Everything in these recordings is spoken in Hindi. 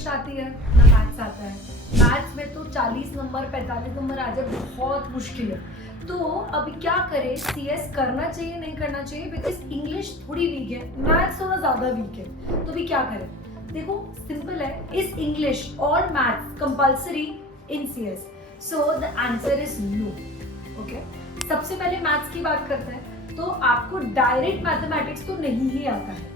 इंग्लिश आती है ना मैथ्स आता है। मैथ्स में तो 40 नंबर 45 नंबर आ जाए बहुत मुश्किल है। तो अभी क्या करें, सीएस करना चाहिए नहीं करना चाहिए, बिकॉज इंग्लिश थोड़ी वीक है, मैथ्स थोड़ा ज़्यादा वीक है। तो अभी क्या करें, देखो सिंपल है, इज इंग्लिश और maths compulsory in CS? So the answer is no. Okay, सबसे पहले मैथ्स की बात करते हैं। तो आपको डायरेक्ट मैथमेटिक्स तो नहीं ही आता है,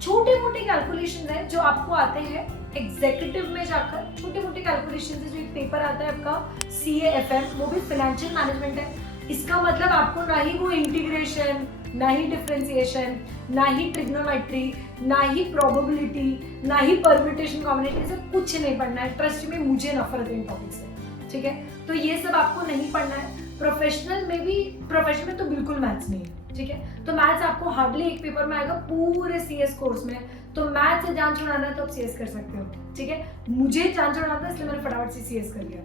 छोटे मोटे कैलकुलेशन है जो आपको आते हैं एग्जीक्यूटिव में जाकर। छोटे मोटे कैलकुलेशन है, जो एक पेपर आता है आपका CAFM, वो भी फाइनेंशियल मैनेजमेंट है। इसका मतलब आपको ना ही वो इंटीग्रेशन, ना ही डिफरेंशिएशन, ना ही ट्रिग्नोमेट्री, ना ही प्रोबेबिलिटी, ना ही परम्यूटेशन कॉम्बिनेशन, से कुछ नहीं पढ़ना है। ट्रस्ट में, मुझे नफरत है इन टॉपिक से, ठीक है। तो ये सब आपको नहीं पढ़ना है। प्रोफेशनल में तो बिल्कुल मैथ्स नहीं है, ठीक है। तो मैथ्स आपको हार्डली एक पेपर में आएगा पूरे CS कोर्स में। तो मैथ्स से जान छुड़ाना है तो आप CS कर सकते हो, ठीक है। मुझे जान छुड़ाना था इसलिए मैंने फटाफट से CS कर लिया।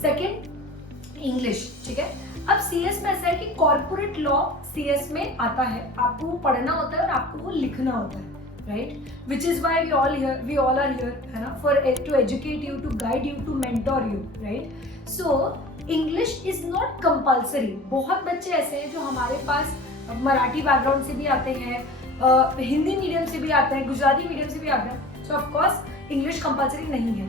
सेकेंड, इंग्लिश, ठीक है। अब CS में ऐसा है कि कॉर्पोरेट लॉ CS में आता है, आपको वो पढ़ना होता है और आपको वो लिखना होता है, right. Which is why we all are here, है ना, for to educate you, to guide you, to mentor you, right. So English is not compulsory. बहुत बच्चे ऐसे हैं जो हमारे पास मराठी बैकग्राउंड से भी आते हैं, हिंदी मीडियम से भी आते हैं, गुजराती मीडियम से भी आते हैं। सो ऑफकोर्स इंग्लिश कंपल्सरी नहीं है।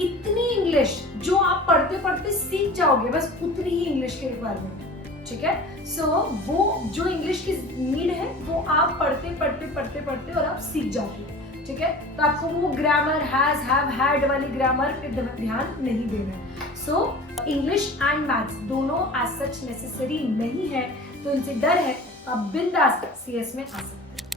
इतनी इंग्लिश जो आप पढ़ते पढ़ते सीख जाओगे, बस उतनी ही इंग्लिश की रिक्वायरमेंट, ठीक है। सो वो जो इंग्लिश की नीड है वो आप पढ़ते पढ़ते पढ़ते पढ़ते और आप सीख जाते हो, ठीक है। तो आपको वो ग्रामर, हैज, हैव, हैड वाली ग्रामर पे ध्यान नहीं देना है। सो इंग्लिश एंड मैथ्स दोनों एज सच नेसेसरी नहीं है, तो इनसे डर है, आप बिंदास CS में आ सकते हैं।